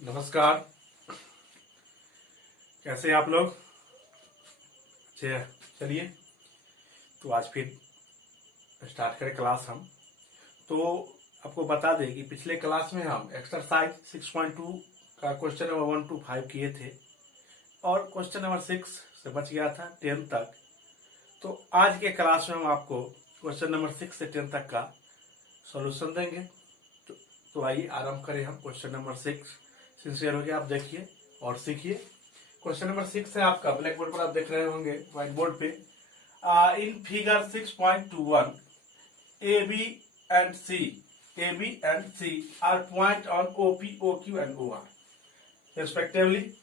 नमस्कार। कैसे हैं आप लोग? अच्छे हैं। चलिए तो आज फिर स्टार्ट करें क्लास हम। तो आपको बता दें कि पिछले क्लास में हम एक्सरसाइज 6.2 का क्वेश्चन नंबर 1 to 5 किए थे और क्वेश्चन नंबर 6 से बच गया था 10 तक। तो आज के क्लास में हम आपको क्वेश्चन नंबर 6 से 10 तक का सॉल्यूशन देंगे। तो आइए आरंभ करें हम क्वेश्चन नंबर 6। सिंसियर हो गया, आप देखिए और सीखिए। क्वेश्चन नंबर 6 है आपका, ब्लैक बोर्ड पर आप देख रहे होंगे, व्हाइट बोर्ड पे। In figure 6.21 A B and C are point on OP O Q and O R respectively.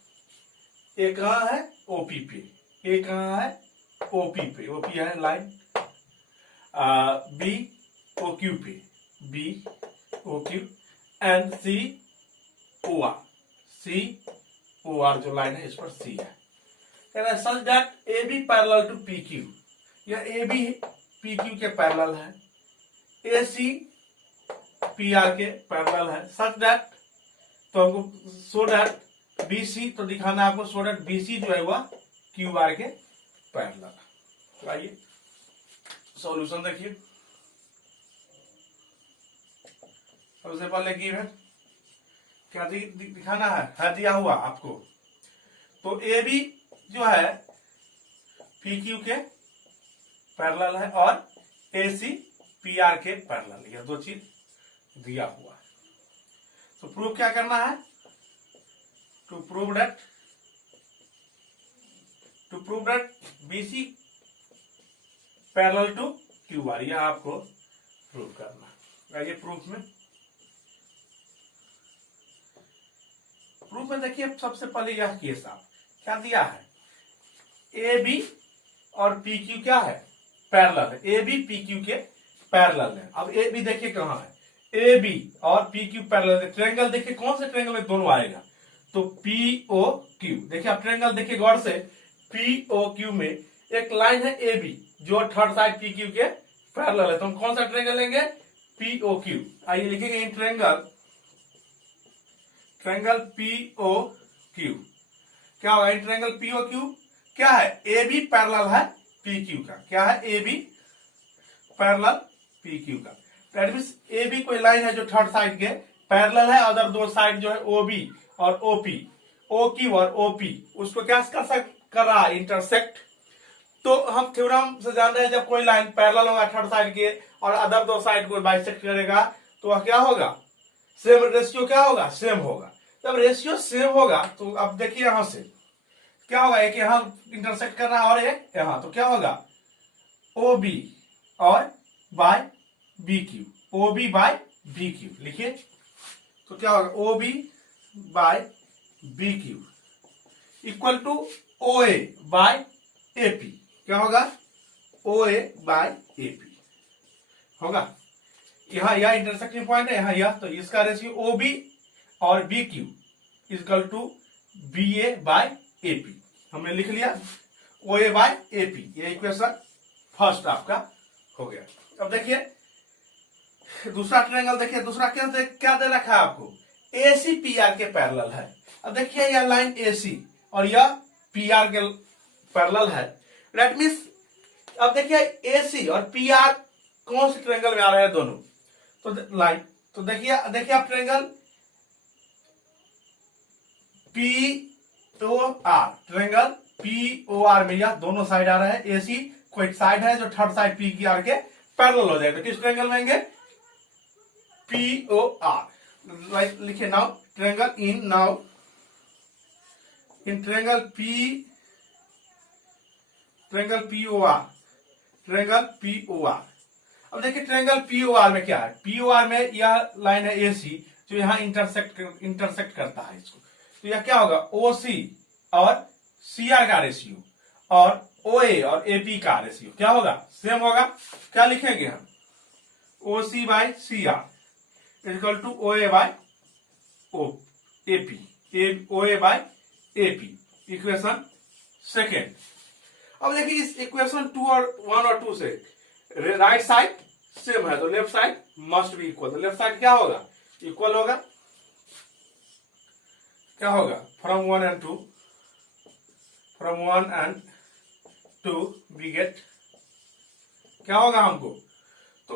A कहाँ है? ओपी पे। ए कहाँ है? ओपी पे। ओपी है लाइन। बी ओ क्यू पे, B O Q and C O R, C O R जो line है इस पर सी है। Such that A B parallel to P Q, यह ए बी पी क्यू के पैरेलल है, ए सी पी आर के पैरेलल है। सच दैट, तो हमको सो दैट बी सी, तो दिखाना है आपको सो दैट बी सी जो है वह क्यू आर के पैरेलल है। तो आइए सॉल्यूशन देखिए। सबसे पहले गिवन क्या दिखाना है दिया हुआ आपको। तो ए बी जो है पी क्यू के पैरेलल है और ए सी पी आर के पैरेलल, यह दो चीज दिया हुआ है। तो प्रूव क्या करना है? To prove that B C parallel to Q R, यह आपको प्रूव करना है। आइए प्रूफ में देखिए। सबसे पहले यह केस आप क्या दिया है, ए बी और पी क्यू क्या है? पैरेलल है। ए बी पी क्यू के पैरेलल है। अब ए बी देखिए कहां है, ए बी और पी क्यू पैरेलल है। ट्रायंगल देखिए कौन से ट्रायंगल में दोनों आएगा, तो पी ओ क्यू। देखिए आप ट्रायंगल देखिए गौर से, पी ओ क्यू में एक लाइन है ए बी जो थर्ड साइड पी क्यू के पैरेलल है। तो हम कौन सा ट्रायंगल लेंगे? P O Q. आइए लिखेंगे in triangle P O Q. क्या होगा in triangle P O Q? क्या है? ए बी पैरेलल है पी क्यू का। क्या है? A B parallel P Q का। दैट मींस ए बी कोई लाइन है जो थर्ड साइड के पैरेलल है, अदर दो साइड जो है ओ बी और ओपी, ओ क्यू और ओपी, उसको क्या कर रहा है? इंटरसेक्ट। तो हम थ्योरम से जान रहे हैं, जब कोई लाइन पैरेलल होगा थर्ड साइड के और अदर दो साइड को बाइसेक्ट करेगा तो वह क्या होगा? सेम रेशियो क्या होगा? सेम होगा। जब रेशियो सेम होगा तो अब देखिए यहां से क्या होगा, एक यहां इंटरसेक्ट कर रहा है और एक यहां, तो क्या होगा? ओ बी और by B Q, O B by B Q लिखिए। तो क्या होगा? O B by B Q equal to O A by A P. क्या होगा? ओ ए बाय ए पी होगा। यहां यह इंटरसेक्टिंग पॉइंट है, यहां यह, तो इसका रेशियो ओ बी और B Q equal to B A by A P हमने लिख लिया, O A by A P. ये इक्वेशन फर्स्ट आपका हो गया। अब देखिए दूसरा ट्रायंगल देखिए। दूसरा क्या दे रखा है आपको? ए सी पी आर के पैरेलल है। अब देखिए यह लाइन ए सी और यह पी आर के पैरेलल है। दैट मीन्स अब देखिए ए सी और पी आर कौन से ट्रायंगल में आ रहे हैं? दोनों। तो लाइन, तो देखिए आप triangle P O R, triangle P O R में यह दोनों साइड आ रहे हैं। ए सी कोई साइड है जो थर्ड साइड पी आर के पैरेलल हो जाएगा। किस ट्रायंगल में आएंगे? P O R. लिखिए now triangle in triangle P O R, triangle P O R. अब देखिए ट्रायंगल पी ओ आर में क्या है? पी ओ आर में यह लाइन है ए सी जो यहां इंटरसेक्ट करता है इसको। तो यह क्या होगा? ओ सी और सी आर का रेशियो और ओ ए और ए पी का रेशियो क्या होगा? सेम होगा। क्या लिखेंगे हम? O C by C R equal to O A by O A P, O A by A P, equation second. अब देखिए इस इक्वेशन 2 और 1 और 2 से राइट साइड सेम है तो left side must be equal. तो लेफ्ट साइड क्या होगा? इक्वल होगा। क्या होगा, from 1 and 2, from 1 and 2 we get, क्या होगा हमको, तो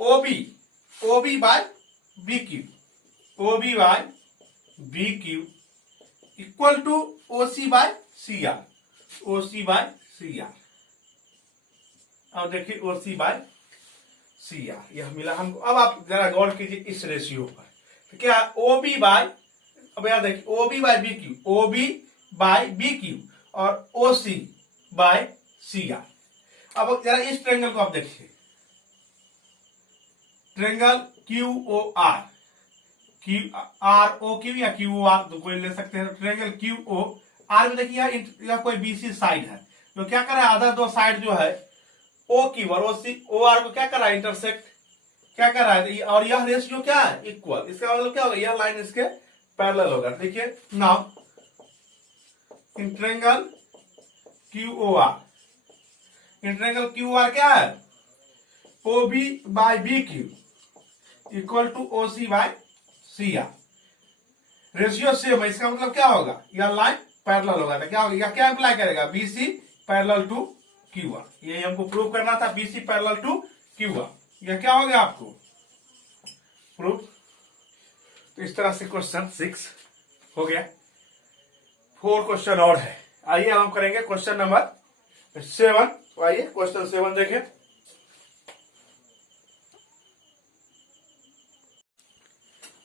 OB by BQ, OB by BQ equal to OC by CR, OC by CR। अब देखिए OC बाय CR यह मिला हमको। अब आप जरा गौर कीजिए इस रेशियो पर, तो क्या OB बाय, अब याद देखिए OB by BQ, OB by BQ और OC बाय CR। अब जरा इस ट्रेंगल को आप देखिए, ट्रेंगल QOR, ROQ या QOR तो कोई ले सकते हैं। ट्रेंगल QOR में देखिए यह कोई BC साइड है, तो क्या कर रहा है, अदर दो साइड जो है OQ और OR को क्या कर रहा है, इंटरसेक्ट क्या कर रहा है, और यह रेशियो क्या है, इक्वल। इसका मतलब क्या होगा, यह लाइन इसके पैरेलल होगा। देखिए now in triangle QOR, in triangle QOR क्या है, OB by BQ equal to OC by CR, ratio same है। इसका मतलब क्या होगा, यह लाइन पैरेलल होगा, तो क्या होगा, यह क्या अप्लाई करेगा, BC पैरेलल टू QR। ये हमको प्रूव करना था, BC पैरेलल टू QR। यह क्या हो गया आपको प्रूफ। तो इस तरह से क्वेश्चन 6 हो गया। 4 क्वेश्चन और है, आइए हम करेंगे क्वेश्चन नंबर 7। तो आइए क्वेश्चन 7 देखें।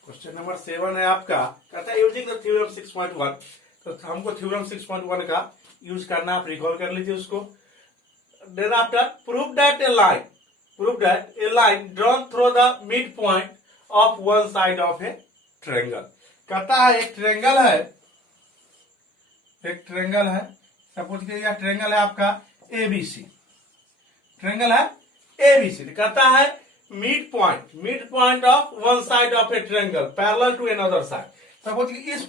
क्वेश्चन नंबर 7 है आपका, कहता है यूजिंग द थ्योरम 6.1। तो हमको थ्योरम 6.1 का यूज करना, आप रिकॉल कर लीजिए उसको। Then after prove that a line drawn through the mid point of one side of a triangle. कहता है एक ट्रेंगल है, सपोज कीजिए यह ट्रेंगल है आपका ABC, ट्रेंगल है ABC। कहता है mid point of one side of a triangle parallel to another side. Suppose कि इस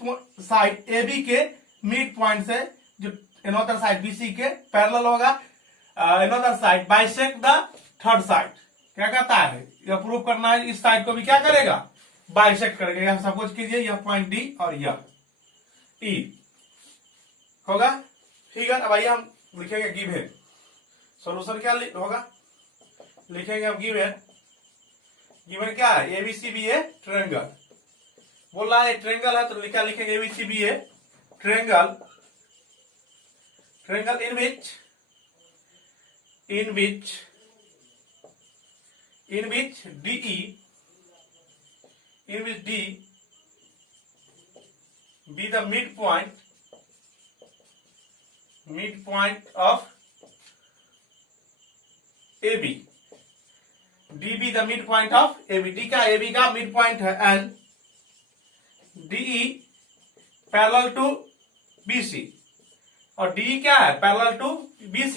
साइड AB के मिड पॉइंट से जो अनदर साइड BC के पैरेलल होगा, another side bisect the third side. क्या कहता है, यह प्रूव करना है, इस साइड को भी क्या करेगा, बाइसेक्ट करेगा। सपोज कीजिए यह पॉइंट D और यह E होगा, ठीक है। अब आइए हम लिखेंगे गिवन, सॉल्यूशन क्या होगा, लिखेंगे अब गिवन क्या है, ABC भी है ट्रेंगल, बोल रहा है ट्रेंगल है, तो क्या लिखेंगे, ABC भी है triangle in which DE be the midpoint of AB, D be the midpoint of AB, D का AB का मिड पॉइंट है, and DE parallel to BC, और DE क्या है, पैरेलल टू BC।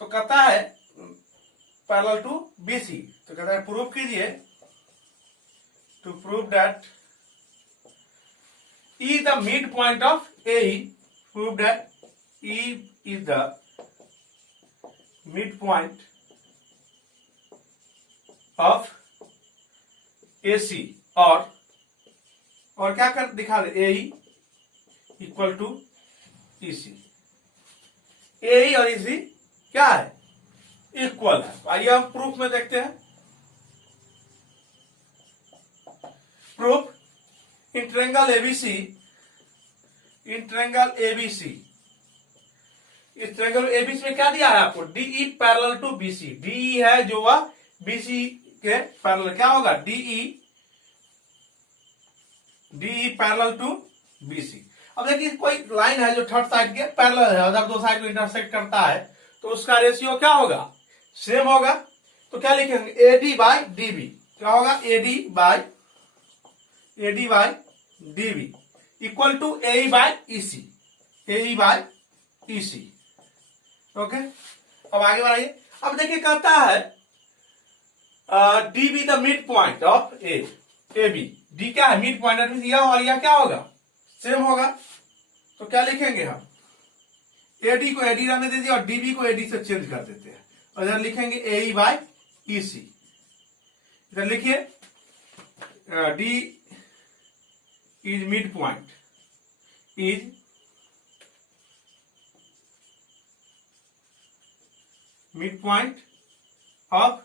तो कहता है पैरेलल टू BC, तो कहता है प्रूव कीजिए, to prove that E is the midpoint of AE, prove that E is the midpoint of AC, और क्या कर दिखा दे, AE equal to EC। AE और EC क्या है, इक्वल है। आइए हम प्रूफ में देखते हैं। प्रूफ इन ट्रेंगल ABC, इस ट्रेंगल ABC में क्या दिया है आपको, DE parallel to BC। DE है जो वह BC के पैरेलल, क्या होगा, DE पैरेलल टू BC। अब देखिए कोई लाइन है जो थर्ड साइड के पैरेलल है, अगर दो साइड को इंटरसेक्ट करता है, तो उसका रेशियो क्या होगा, सेम होगा। तो क्या लिखेंगे, AD बाय DB, क्या होगा, AD by DB equal to AE by EC। Okay, अब आगे बढ़ाइए। अब देखिए कहता है DB the mid point of AB, D क्या है, मिड पॉइंट, यह और यह क्या होगा, सेम होगा। तो क्या लिखेंगे हम, AD को AD रहने दीजिए और DB को AD से चेंज कर देते हैं, और इधर लिखेंगे AE बाय EC। इधर लिखिए D is mid point of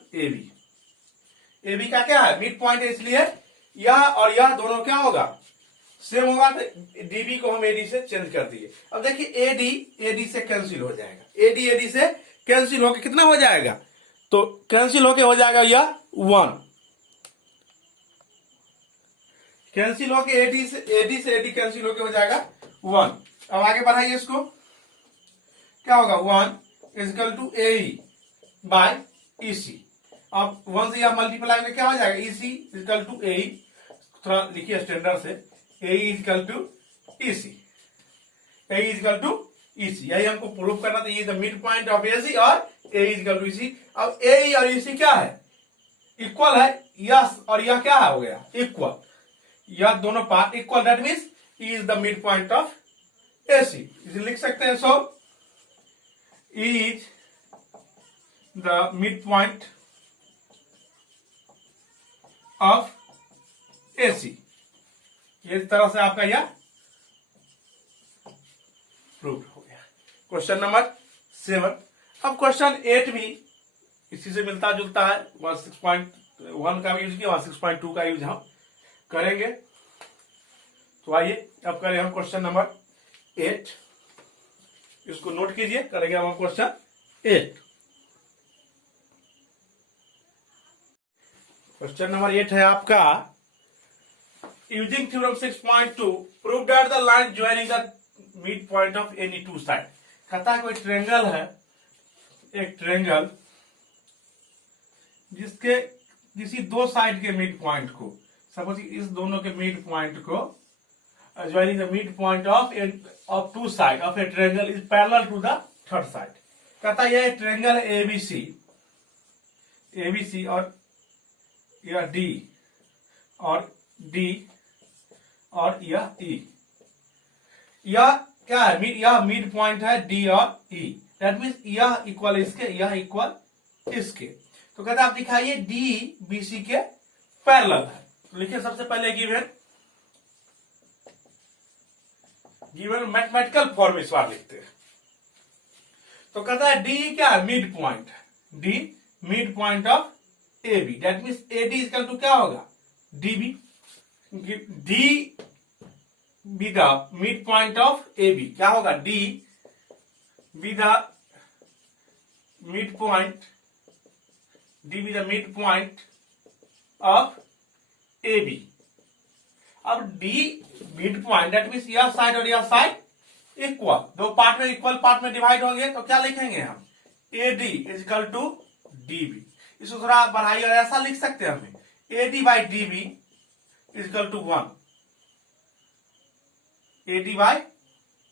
A B का क्या है, मिड पॉइंट है, इसलिए यह और यह दोनों क्या होगा, सेम होगा। तो डीबी को हम एडी से चेंज कर दिए। अब देखिए एडी से कैंसिल हो जाएगा, एडी से कैंसिल होकर कितना हो जाएगा, तो कैंसिल होके हो जाएगा यह 1, कैंसिल होके एडी से एडी कैंसिल होके हो जाएगा 1। अब आगे बढ़ाइए इसको, क्या होगा 1 इजकल टू ए बाय ई सी। अब 1 से यह मल्टीप्लाई में क्या हो जाएगा, ई सी इजकल टू ए, थोड़ा लिखिए स्टैंडर्ड से, A equal to E C, A equal to E C, यही हमको प्रूव करना था। ये the mid point of A C और ए इजकल टू ई सी। अब ए और ई सी क्या है, इक्वल है, यस और यह क्या हो गया इक्वल, यह दोनों part equal, that means E is the mid point of A C. इसे लिख सकते हैं, so E is the mid point of A C. इस तरह से आपका यह प्रूव हो गया। Question number 7। अब क्वेश्चन 8 भी इसी से मिलता जुलता है, 16.1 का यूज किया, 16.2 का यूज हम करेंगे। तो आइए अब करें हम क्वेश्चन नंबर 8, इसको नोट कीजिए, करेंगे हम क्वेश्चन 8। क्वेश्चन नंबर 8 है आपका, using theorem 6.2 prove that the line joining the mid point of any two side. कहता है कोई ट्रायंगल है, एक ट्रायंगल जिसके किसी दो साइड के मिड पॉइंट को, सपोज इस दोनों के मिड पॉइंट को, joining the mid point of two side of a triangle is parallel to the third side. कहता है यह ट्रायंगल एबीसी और यह डी और यह ई, यह क्या है, यह मिड पॉइंट है डी और ई, दैट मीन्स यह इक्वल इसके, यह इक्वल इसके। तो कहता है आप दिखाइए डी बीसी के पैरेलल है। तो लिखिए सबसे पहले गिवन मैथमेटिकल फॉर्म इस बार लिखते हैं। तो कहता है डी क्या है, mid point, D mid point of A B, that means A D equal to क्या होगा D B, D B the mid point of A B, क्या होगा D B the mid point, D B the mid point of A B. अब D mid point that means यह side और यह side equal, दो part में equal part में divide होंगे, तो क्या लिखेंगे हम, A D equal to D B. इसको थोड़ा बढ़ाइए और ऐसा लिख सकते हैं हमें, A D by D B equal to 1, A D by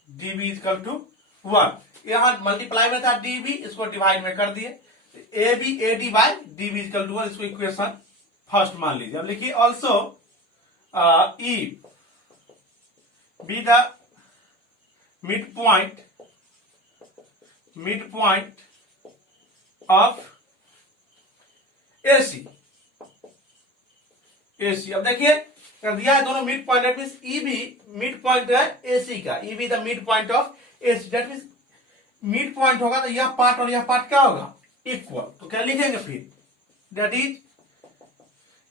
D B equal to 1। यहां मल्टीप्लाई में था डी बी, इसको डिवाइड में कर दिए, A B A D by D B equal to 1, इसको इक्वेशन फर्स्ट मान लीजिए। अब लिखिए also E be the mid point of AC. अब देखिए कर दिया है दोनों mid point, that means E be mid point है एसी का, E be the mid point of AC, that means mid point होगा तो यह पार्ट और यह पार्ट क्या होगा इक्वल। तो क्या लिखेंगे फिर, that is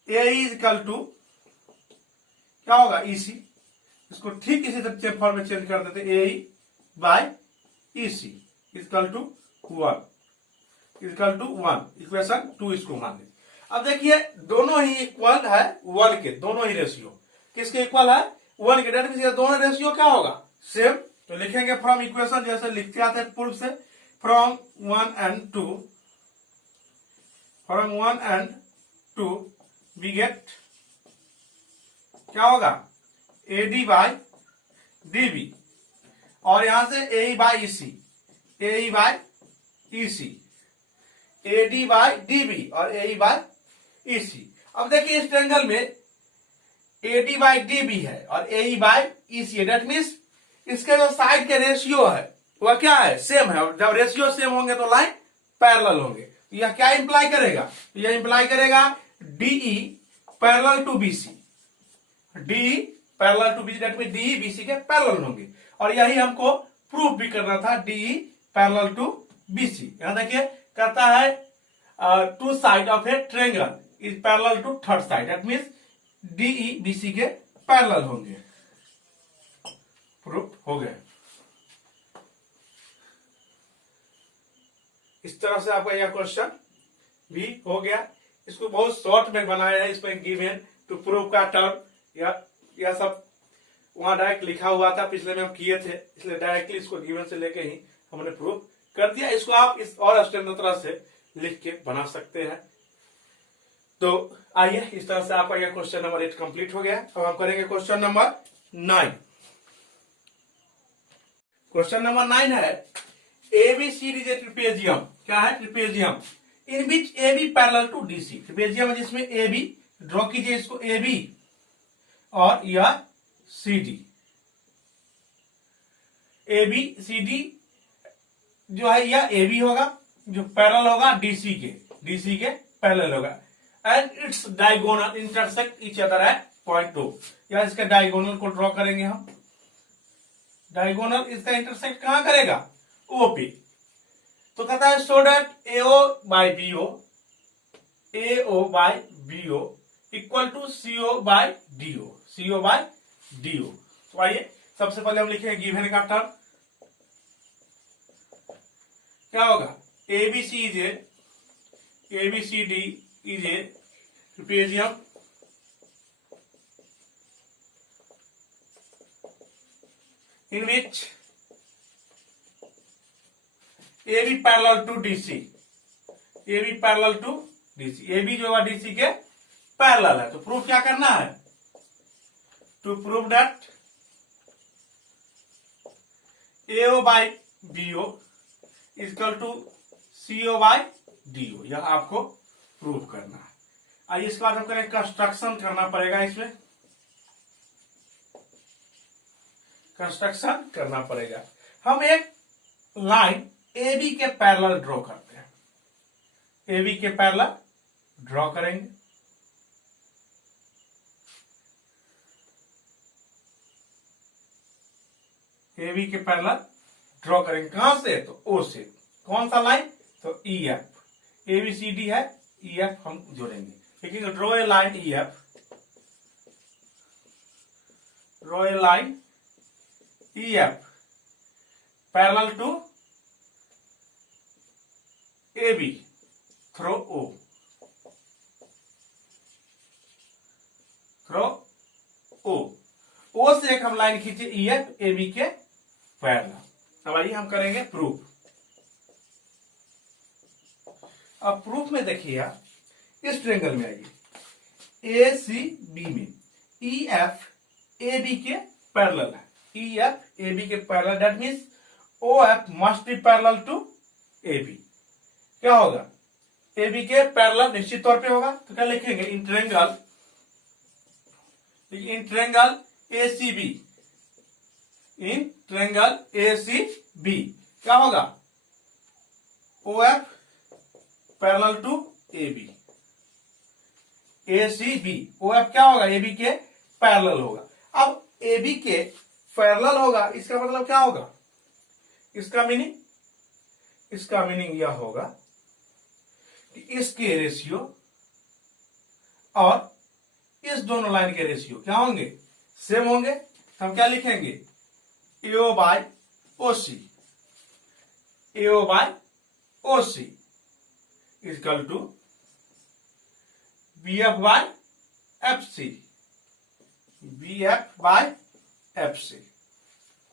A is equal to क्या होगा ईसी, इसको ठीक इसी तरह फॉर्म में चेंज कर देते, A by EC equal to 1, equation 2 इसको मान लीजिए। अब देखिए दोनों ही इक्वल है 1 के, दोनों ही रेशियो किसके इक्वल है 1 के, दैट मींस दोनों रेशियो क्या होगा सेम। तो लिखेंगे फ्रॉम इक्वेशन जैसे लिखते आते हैं पूर्व से, फ्रॉम 1 and 2 वी गेट क्या होगा A D by D B, और यहां से A by EC, A by EC, A D by D B और ए बाई ईसी। अब देखिए इस ट्रायंगल में A D by D B है और ए बाई ईसी है, दैट मीन्स इसके जो साइड के रेशियो है वह क्या है सेम है, और जब रेशियो सेम होंगे तो लाइन पैरेलल होंगे। तो यह क्या इंप्लाई करेगा, यह इंप्लाई करेगा DE parallel to BC, D parallel to BC, that mean DE BC के पैरेलल होंगे। और यही हमको प्रूफ भी करना था, डीई पैरेलल टू बीसी। यहां देखिए कहता है two side of a triangle is parallel to third side, that means DE BC के पैरेलल होंगे। प्रूफ हो गया। इस तरह से आपका यह क्वेश्चन भी हो गया। इसको बहुत शॉर्ट में बनाया है, इसमें गिवन टू प्रूव का टर्म यह सब वहां डायरेक्ट लिखा हुआ था, पिछले में हम किए थे, इसलिए डायरेक्टली इसको गिवन से लेके ही हमने प्रूव कर दिया। इसको आप इस और स्टैंडर्ड तरह से लिख के बना सकते हैं। तो आइए, इस तरह से आपका यह क्वेश्चन नंबर 8 कंप्लीट हो गया। अब हम करेंगे क्वेश्चन नंबर 9। क्वेश्चन नंबर 9 है एबीसी इज ए ट्रिपेजियम। क्या है? Trapezium in which A B parallel to DC. Trapezium जिसमें ए बी, ड्रॉ कीजिए इसको, ए बी और यह C D. A B C D जो है यह ए बी होगा, जो पैरेलल होगा डीसी के पैरेलल होगा। And its diagonal intersect each other at point 2। या इसके डायगोनल को ड्रॉ करेंगे हम। डायगोनल इसका इंटरसेक्ट कहां करेगा? ओ पे। तो कहता है so that AO by BO equal to CO by DO. तो आइए सबसे पहले हम लिखेंगे गिवन का टर्म। क्या होगा? ABCD is a trapezium in which AB parallel to DC, AB parallel to DC, AB जो है DC के पैरेलल है। तो प्रूफ क्या करना है? To prove that AO by BO equal to CO by DO, यह आपको प्रूव करना है। आइए इसके बाद हम करें कंस्ट्रक्शन करना पड़ेगा, इसमें कंस्ट्रक्शन करना पड़ेगा। हम एक लाइन AB के पैरेलल ड्रॉ करते हैं। AB के पैरेलल ड्रॉ करेंगे। AB के पैरेलल ड्रॉ करेंगे कहां से? तो O से। कौन सा लाइन? तो EF। ABCD है, EF हम जोड़ेंगे। देखिए draw a line EF, draw a line EF parallel to AB through O से एक हम लाइन खींचे EF AB के पैरेलल। अब आइए हम करेंगे प्रूफ। अब प्रूफ में देखिए इस ट्रायंगल में आइए, ACB में EF AB के पैरेलल है। EF AB के parallel, that means OF must be parallel to AB। क्या होगा? AB के पैरेलल निश्चित तौर पे होगा। तो क्या लिखेंगे? In triangle ACB, in triangle ACB क्या होगा? OF parallel to AB। ACB OF क्या होगा? AB के पैरेलल होगा। अब AB के पैरेलल होगा, इसका मतलब क्या होगा? इसका मीनिंग यह होगा कि इसके रेशियो और इस दोनों लाइन के रेशियो क्या होंगे? सेम होंगे। हम क्या लिखेंगे? AO by OC equal to BF by FC।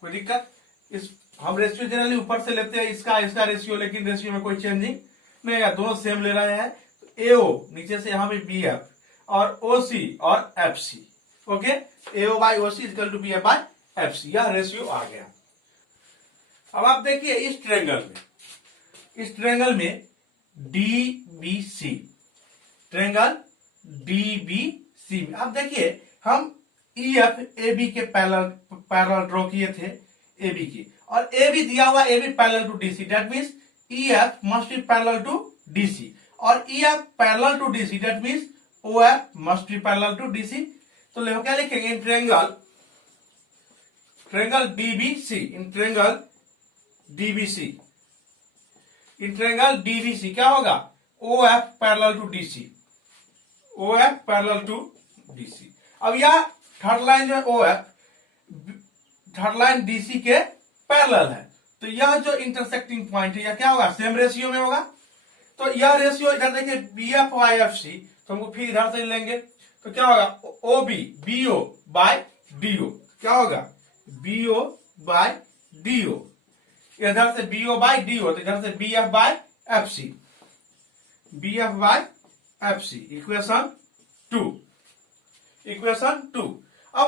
कोई दिक्कत? इस हम रेशियो जनरली ऊपर से लेते हैं, इसका रेशियो, लेकिन रेशियो में कोई चेंजिंग नहीं है, दोनों सेम ले रहे हैं। तो AO नीचे से यहां पे BF और OC और FC। Okay, AO by OC equal to BF by FC, यह रेशियो आ गया। अब आप देखिए इस ट्रायंगल में DBC, ट्रायंगल DBC में आप देखिए हम EF AB के पैरेलल ड्रॉ किए थे AB की, और AB दिया हुआ AB parallel to DC, that means EF must be parallel to DC, और EF parallel to DC, that means OF must be parallel to DC। तो क्या लिखेंगे? In triangle triangle DBC, in triangle DBC, in triangle DBC क्या होगा, O F parallel to DC, O F parallel to DC. अब यह third line जो है ओ F third line DC के पैरेलल है, तो यह जो इंटरसेक्टिंग पॉइंट है यह क्या होगा, सेम रेशियो में होगा। तो यह रेशियो इधर देखिए B F by F C, तो हमको फिर इधर से लेंगे तो क्या होगा, O B B O by D O, क्या होगा B O by D O, इधर से B O by D O, तो इधर से B F by F C, B F by F C, equation 2, equation 2। अब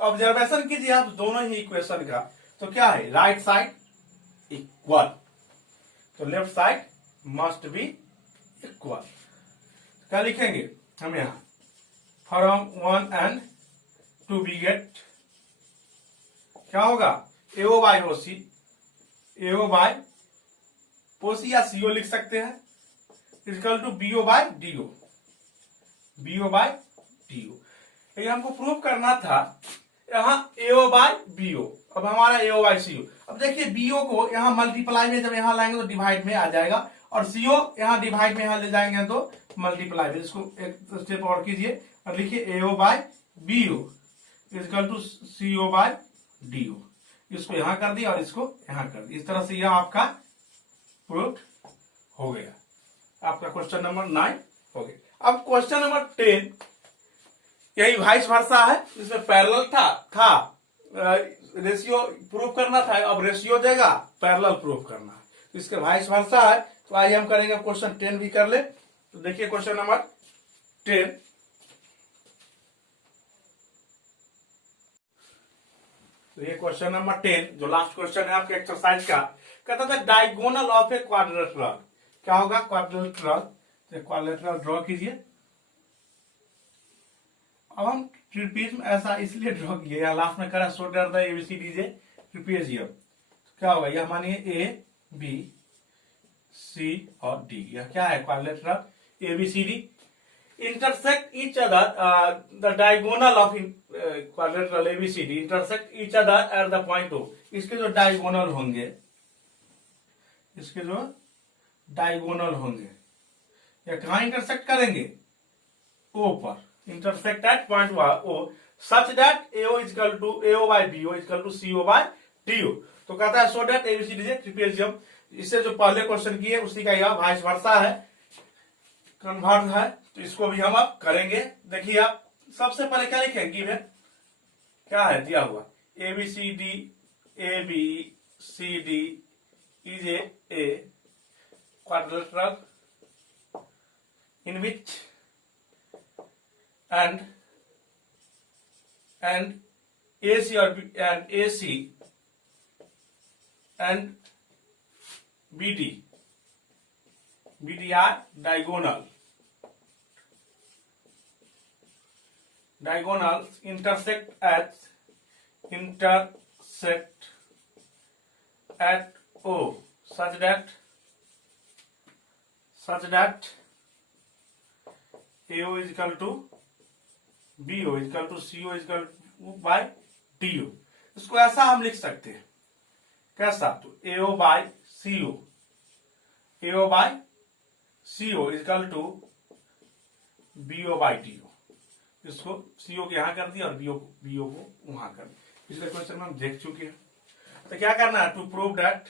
ऑब्जर्वेशन कीजिए आप दोनों ही इक्वेशन का, तो क्या है, राइट साइड इक्वल, तो left side must be equal. क्या लिखेंगे हम यहां, फ्रॉम 1 and 2 वी गेट क्या होगा, एओ बाय ओसी, एओ बाय ओसी या सीओ लिख सकते हैं, equal to BO by DO, BO by DO. लेकिन हमको प्रूव करना था यहाँ एओ बाय बीओ, अब हमारा एओ बाय सीओ। अब देखिए बीओ को यहाँ मल्टीप्लाई में जब यहाँ लाएंगे तो डिवाइड में आ जाएगा, और सीओ यहाँ डिवाइड में यहाँ ले जाएंगे तो मल्टीप्लाई में। इसको एक स्टेप और कीजिए और लिखिए AO by BO equal to CO by DO, इसको यहां कर दिया और इसको यहां कर दिया। इस तरह से यह आपका प्रूफ हो गया, आपका क्वेश्चन नंबर 9 हो गया। अब क्वेश्चन नंबर 10 यही वाइस वर्सा है, इसमें पैरेलल था रेशियो प्रूफ करना था, अब रेशियो देगा पैरेलल प्रूफ करना है, तो इसके वाइस वर्सा है। तो आइए हम करेंगे क्वेश्चन 10 भी कर ले। तो देखिए क्वेश्चन नंबर 10, तो ये क्वेश्चन नंबर 10 जो लास्ट क्वेश्चन है आपके एक्सरसाइज का, कहता था डायगोनल ऑफ ए क्वाड्रिलेटरल, क्या होगा क्वाड्रिलेटरल, तो क्वाड्रिलेटरल ड्रॉ कीजिए। अब हम ट्रिपीजियम ऐसा इसलिए ड्रॉ किए, यहाँ लास्ट में करा सो डर एबीसीडी जे ट्रिपीजियम, क्या होगा, यह मानिए ए बी सी और डी, यह क्या है quadrilateral ABCD, intersect each other, the diagonal of quadrilateral ABCD intersect each other at the point O। इसके जो डायगोनल होंगे, इसके जो डायगोनल होंगे या कहाँ इंटरसेक्ट करेंगे, O पर, intersect at point O such that AO is equal to AO by BO is equal to CO by DO। तो कहता है so that ABCD से ट्रिपीजियम, इससे जो पहले क्वेश्चन किए उसी का यह वाइस वर्सा है, कन्वर्ट है, तो इसको भी हम अब करेंगे। देखिए आप सबसे पहले क्या लिखेंगे, गिवन क्या है दिया हुआ, A B C D, A B C D is a quadrilateral in which and A C और and A C and B D are diagonal, diagonals intersect at O such that AO is equal to BO is equal to CO is equal to by DO। इसको ऐसा हम लिख सकते हैं, कैसा, तो AO by CO, AO by CO is equal to BO by DO। इसको CO को यहां कर दिया और बीओ को वहां कर दिया। पिछले क्वेश्चन में हम देख चुके हैं। तो क्या करना है, टू प्रूव दैट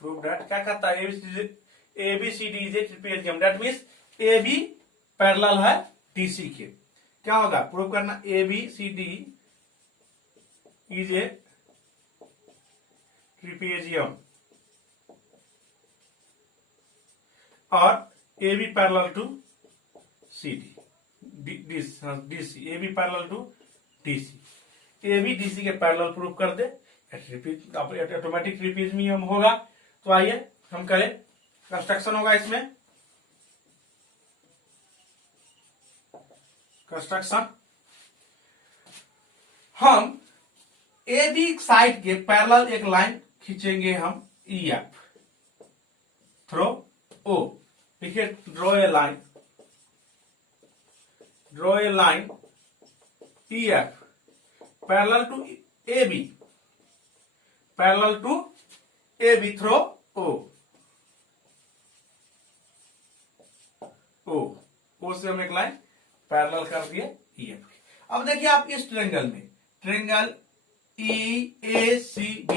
क्या कहता है, ABCD is a trapezium, that means A B parallel है डीसी के, क्या होगा प्रूव करना, एबीसीडी इज ए ट्रिपीजियम और A B parallel to C DC, A B parallel to DC, A B DC के पैरेलल प्रूव कर दे, automatic trapezium होगा। तो आइए हम करें, कंस्ट्रक्शन होगा इसमें, कंस्ट्रक्शन हम ए बी साइड के पैरेलल एक लाइन खींचेंगे हम ई एफ थ्रो ओ। देखिए draw a line EF parallel to AB, parallel to AB through O से हम एक लाइन पैरेलल कर दिए EF की। अब देखिए आप इस ट्रायंगल में, triangle EACB,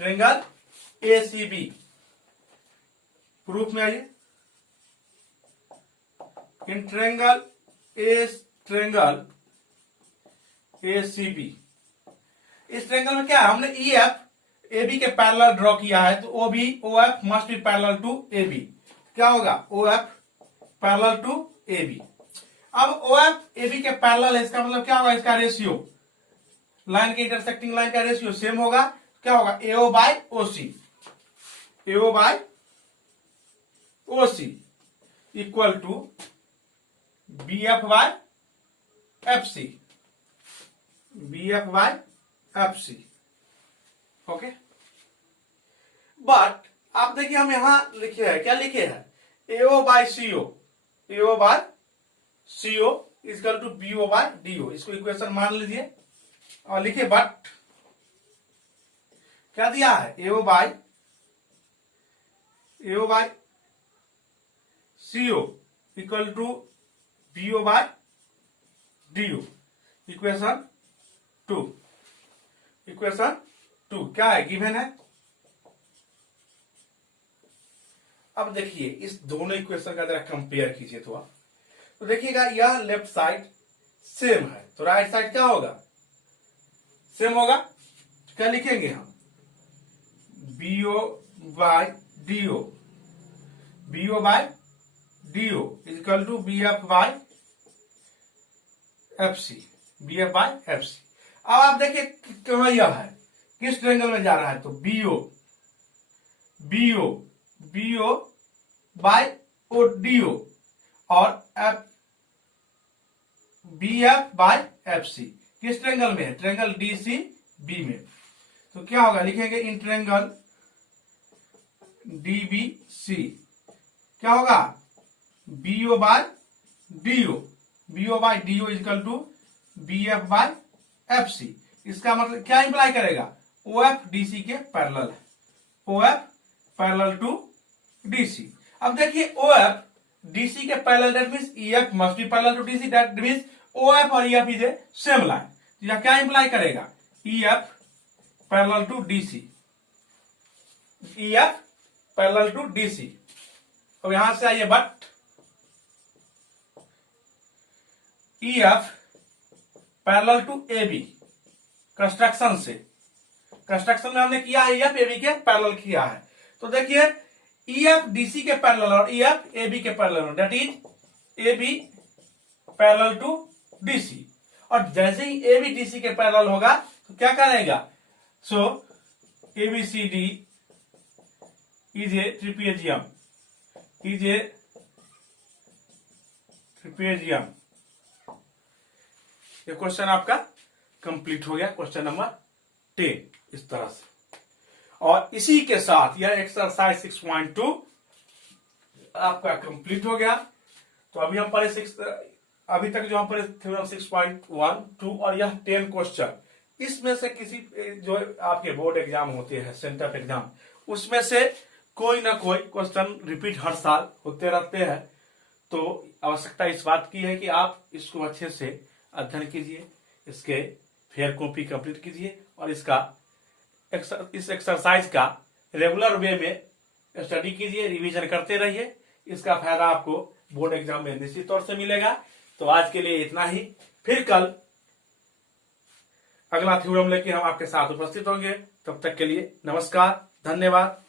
triangle ACB, proof में आइए। इन ट्रायंगल ACB, इस ट्रायंगल में क्या है, हमने EF AB के पैरेलल ड्रॉ किया है, तो OF must be parallel to AB। क्या होगा, OF पैरेलल टू AB। अब OF AB के पैरेलल है, इसका मतलब क्या होगा, इसका रेशियो, लाइन के इंटरसेक्टिंग लाइन का रेशियो सेम होगा। क्या होगा, AO by OC, AO by OC equal to BF by FC, BF by FC। Okay, but आप देखिए हम यहां लिखे हैं, क्या लिखे हैं, AO by CO, AO by CO equal to BO by DO। इसको इक्वेशन मान लीजिए और लिखिए, बट क्या दिया है, AO by CO equal to BO by DO। Equation 2 क्या है, गिवन है। अब देखिए इस दोनों इक्वेशन का जरा कंपेयर कीजिए तो देखिएगा यह लेफ्ट साइड सेम है, तो राइट साइड क्या होगा, सेम होगा। क्या लिखेंगे हम, BO by DO, BO by DO equal to BF by FC, BF by FC। अब आप देखिए कहां यह है, किस ट्रायंगल में जा रहा है, तो BO बाय DO और BF बाय FC किस ट्रायंगल में है, ट्रायंगल DCB में। तो क्या होगा, लिखेंगे इन ट्रायंगल DBC क्या होगा, BO by DO equal to BF by FC। इसका मतलब क्या इंप्लाई करेगा, OF DC के पैरेलल है, OF पैरेलल टू DC। अब देखिए OF DC के parallel, that means EF must be parallel to DC, that means OF और EF is a same line. तो यह क्या इंप्लाई करेगा, EF parallel to DC, EF parallel to DC। अब यहां से आइए, but EF parallel to AB, construction में हमने किया है, EF AB के पैरेलल किया है। तो देखिए EF DC के पैरेलल और EF AB के parallel, that is AB parallel to DC। और जैसे ही AB DC के पैरेलल होगा तो क्या करेगा, so ABCD is a trapezium, ये क्वेश्चन आपका कंप्लीट हो गया, क्वेश्चन नंबर 10 इस तरह से। और इसी के साथ यह एक्सरसाइज 6.2 आपका कंप्लीट हो गया। तो अभी हम पढ़े अभी तक जो हम पढ़े थ्योरम 6.1, 2 और यह 10 क्वेश्चन, इसमें से किसी जो आपके बोर्ड एग्जाम होते हैं, सेंटर एग्जाम, उसमें से कोई ना कोई क्वेश्चन रिपीट हर साल होते रहते हैं। तो आवश्यकता इस बात की है कि आप इसको अच्छे से अध्ययन कीजिए, इसके फेयर कॉपी कंप्लीट कीजिए और इस एक्सरसाइज का रेगुलर वे में स्टडी कीजिए, रिवीजन करते रहिए। इसका फायदा आपको बोर्ड एग्जाम में निश्चित तौर से मिलेगा। तो आज के लिए इतना ही, फिर कल अगला थ्योरम लेके हम आपके साथ उपस्थित होंगे। तब तक के लिए नमस्कार, धन्यवाद।